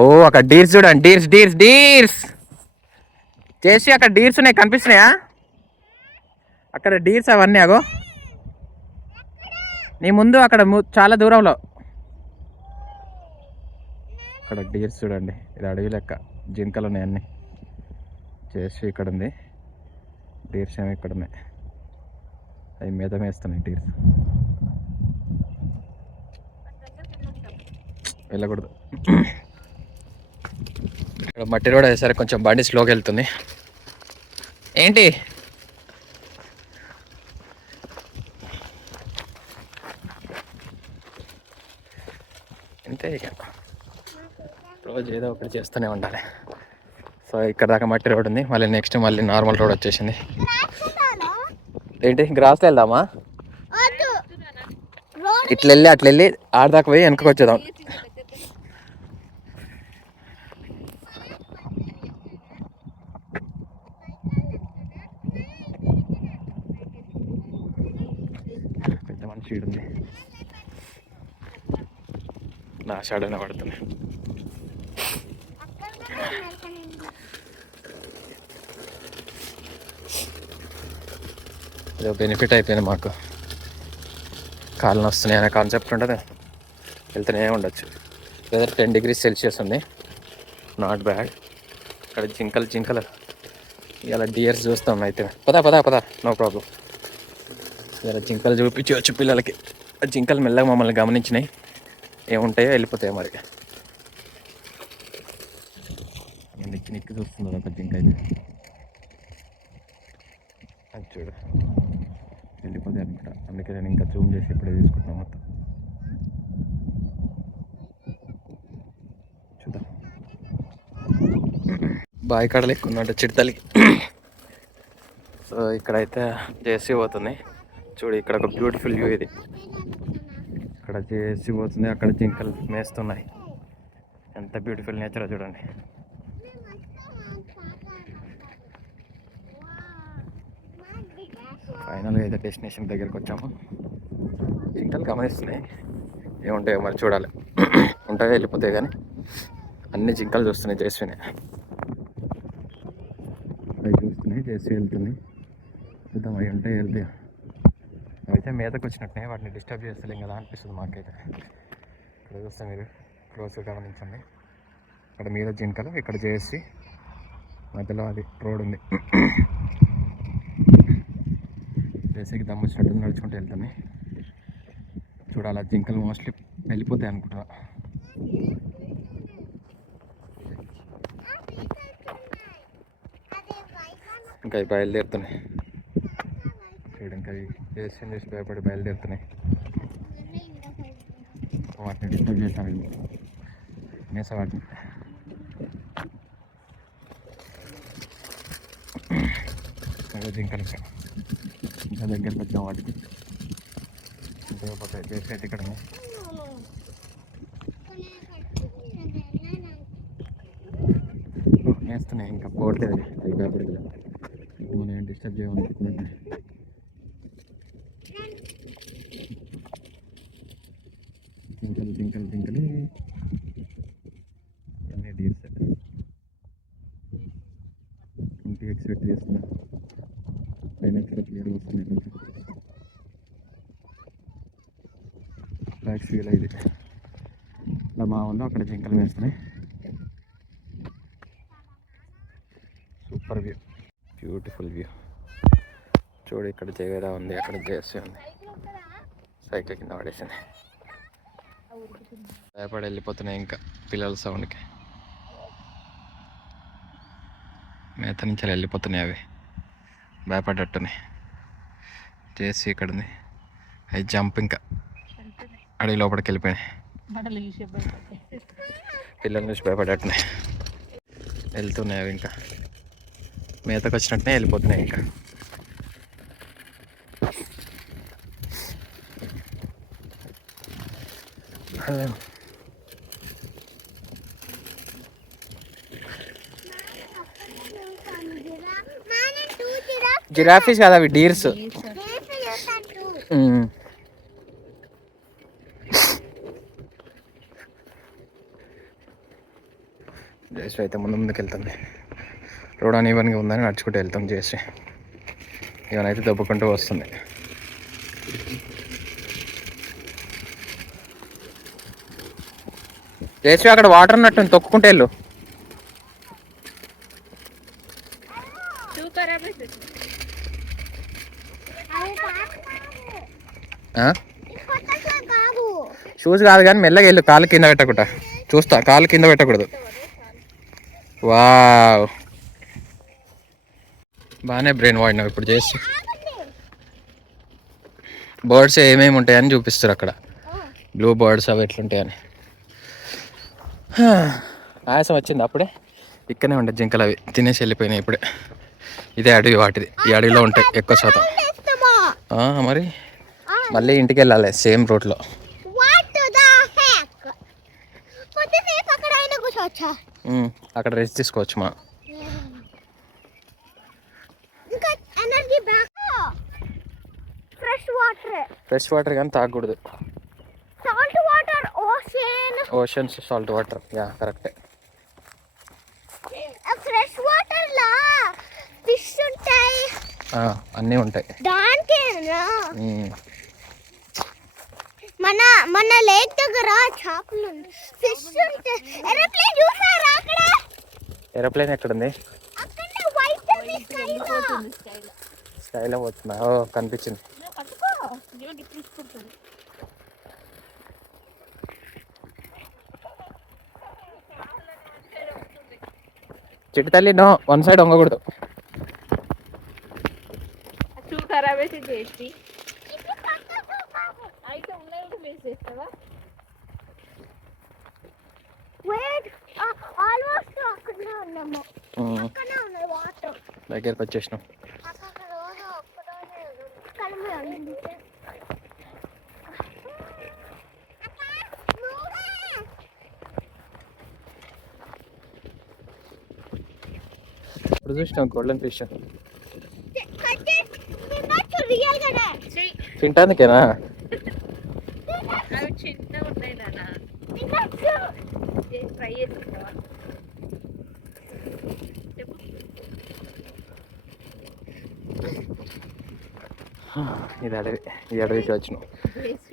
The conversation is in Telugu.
ఓ అక్కడ డీర్స్ చూడండి, డీర్స్ డీర్స్ డీర్స్ చేసి అక్కడ డీర్స్ ఉన్నాయి, కనిపిస్తున్నాయా అక్కడ డీర్స్ అవన్నీ? అగో నీ ముందు అక్కడ చాలా దూరంలో అక్కడ డీర్స్ చూడండి. ఇది అడవి లెక్క, జింకలు ఉన్నాయి అన్నీ. చేసి ఇక్కడ ఉంది, డీర్స్ ఏమో ఇక్కడ ఉన్నాయి. అవి మీద వేస్తున్నాయి డీర్స్. వెళ్ళకూడదు. ఇక్కడ మట్టి రోడ్ వేసారు, కొంచెం బండి స్లోకి వెళ్తుంది. ఏంటి అంతే ఇక, రోజు ఏదో ఒకటి చేస్తూనే ఉండాలి. సో ఇక్కడ దాకా మట్టి రోడ్ ఉంది, మళ్ళీ నెక్స్ట్ మళ్ళీ నార్మల్ రోడ్ వచ్చేసింది. ఏంటి గ్రాస్లో వెళ్దామా? ఇట్లా వెళ్ళి అట్లా వెళ్ళి ఆడదాకా పోయి వెనకకి వచ్చేద్దాం. పెద్ద మనిషి ఉంది, నా షాడోనే పడుతుంది. ఇదో బెనిఫిట్ అయిపోయింది మాకు, కాళ్ళని వస్తున్నాయి అనే కాన్సెప్ట్ ఉంటుంది, వెళ్తూనే ఉండొచ్చు. వెదర్ 10 degrees Celsius ఉంది, నాట్ బ్యాడ్. ఇక్కడ జింకలు ఇలా డియర్స్ చూస్తాం. అయితే పదా నో ప్రాబ్లం. ఇలా జింకలు చూపించవచ్చు పిల్లలకి. ఆ జింకలు మెల్లగా మమ్మల్ని గమనించినాయి, ఏముంటాయో వెళ్ళిపోతాయి మరి. నిక్కి చూస్తుంది ఒక జింక అయితే, అది చూడు వెళ్ళిపోతాయి అనమాట. అందుకే నేను ఇంకా జూమ్ చేసి ఇప్పుడే తీసుకుంటున్నాను మొత్తం. చూద్దాం, బావి కాడలు ఎక్కువ ఉందంట చిడతలకి. సో ఇక్కడైతే జేసీ పోతుంది చూడు, ఇక్కడ ఒక బ్యూటిఫుల్ వ్యూ ఇది. ఇక్కడ జేసీ పోతుంది, అక్కడ జింకలు మేస్తున్నాయి. ఎంత బ్యూటిఫుల్ నేచర్ చూడండి. ఫైనల్గా అయితే డెస్టినేషన్ దగ్గరికి వచ్చాము. జింకలు గమనిస్తున్నాయి, ఏముంటాయో మరి చూడాలి. ఉంటాయో వెళ్ళిపోతాయి, కానీ అన్ని జింకలు చూస్తున్నాయి జేసీని. అవి చూస్తున్నాయి, జేసీ వెళ్తుంది. చూద్దాం అవి ఉంటాయి వెళ్తాయి. అయితే మేతకు వచ్చినట్టునే, వాటిని డిస్టర్బ్ చేస్తలేం కదా అనిపిస్తుంది మాకైతే. ఇక్కడ చూస్తే మీరు క్లోజ్గా గమనించండి, అక్కడ మీద జింకలు, ఇక్కడ జేసీ, మధ్యలో అది రోడ్ ఉంది. జేసీకి దమ్ము వచ్చినట్టు నడుచుకుంటూ వెళ్తున్నాయి. చూడాలి, జింకలు మోస్ట్లీ వెళ్ళిపోతాయి అనుకుంటున్నా. ఇంకా అవి బయలుదేరుతున్నాయి చూడు, ఇంకా అవి జేసీ చూసి భయపడి బయలుదేరుతున్నాయి. వాటిని డిస్టర్బ్ చేసాం, మేస వాటిని. జింకలు ఇంకా దగ్గరికి వచ్చాం వాటికి. పోతాయి జేసీ అయితే ఇక్కడ వేస్తున్నాయి, ఇంకా పోవట్లేదు అవి భయపడలేదు. మనం డిస్టర్బ్ చేయమనుకుంటున్నట్టు. జింకలు అన్నీ డీర్స్ ఇంటికి ఎక్స్పెక్ట్ చేస్తున్నా. పైన ఎక్స్పెక్ట్ క్లియర్గా వస్తున్నాయి కొంచెం. బ్యాక్ ఫీల్ ఇది అలా మా వాళ్ళు అక్కడ జింకలు వేస్తున్నాయి. Super view, beautiful view. చూడు, ఇక్కడ జగేదా ఉంది, అక్కడ జేసీ ఉంది. సైకిల్ కింద పడేసింది. భయపడి వెళ్ళిపోతున్నాయి ఇంకా పిల్లల సౌండ్కి. మేత నుంచి వెళ్ళిపోతున్నాయి అవి, భయపడ్డట్టున్నాయి. జేసీ ఇక్కడ ఉంది, అవి జంప్ ఇంకా అడవి లోపలికి వెళ్ళిపోయినాయి. పిల్లల నుంచి భయపడ్డట్టున్నాయి, వెళ్తున్నాయి అవి. ఇంకా మేతకు వచ్చినట్టునే వెళ్ళిపోతున్నాయి. ఇంకా జిరాఫీస్ కదా అవి, డీర్స్. జయశ్రీ అయితే ముందుకు వెళ్తుంది. రోడ్ ఈవెన్గా ఉందని నడుచుకుంటూ వెళ్తాం. జయశ్రీ ఇవనైతే దెబ్బకుంటూ వస్తుంది. జయశ్రీ అక్కడ వాటర్ ఉన్నట్టు తొక్కుకుంటే వెళ్ళు. షూస్ కాదు కానీ మెల్లగా వెళ్ళు, కాలు కింద పెట్టకుండా. చూస్తా, కాలు కింద పెట్టకూడదు. వావ్, బాగానే బ్రెయిన్ వాడినావు ఇప్పుడు. చేసి బర్డ్స్ ఏమేమి ఉంటాయని చూపిస్తారు అక్కడ. బ్లూ బర్డ్స్ అవి ఎట్లుంటాయని. ఆయాసం వచ్చింది అప్పుడే. ఇక్కడనే ఉండే జింకలు అవి తినేసి వెళ్ళిపోయినాయి ఇప్పుడే. ఇదే అడవి, వాటిది. ఈ అడవిలో ఉంటాయి ఎక్కువ శాతం. మరి మళ్ళీ ఇంటికి వెళ్ళాలి సేమ్ రూట్లో. అక్కడ రెస్ట్ తీసుకోవచ్చు. మా ఫ్రెష్ వాటర్ కానీ తాగకూడదు. Oceans salt water. యా, కరెక్టే. ఫ్రెష్ వాటర్ లా ఫిష్ ఉంటాయి, అన్నీ ఉంటాయి. మన లేక్ దగ్గర చేపలు ఫిష్ ఉంటాయి. ఏరోప్లేన్ చూసారా అక్కడ? ఏరోప్లేన్ ఎక్కడుంది? అక్కడ వైట్ స్కైలో పోతుందా? ఓ, కనిపించింది. చిట్టి తల్లి, నో, వన్ సైడ్ వంగకూడదు. ఖరాబ్ అయితే చేసి అయితే ఉన్నాయి చేస్తావా? దగ్గరకు వచ్చేసినాం. ఇప్పుడు చూసినాం గోల్డెన్ ఫిష్. తింటానికేనా? అవి చిన్నగా ఉన్నాయి నాన్న, ఫ్రై చేసుకుంటావా? ఇది అడవి, ఈ అడవికి వచ్చినాం. ఫిష్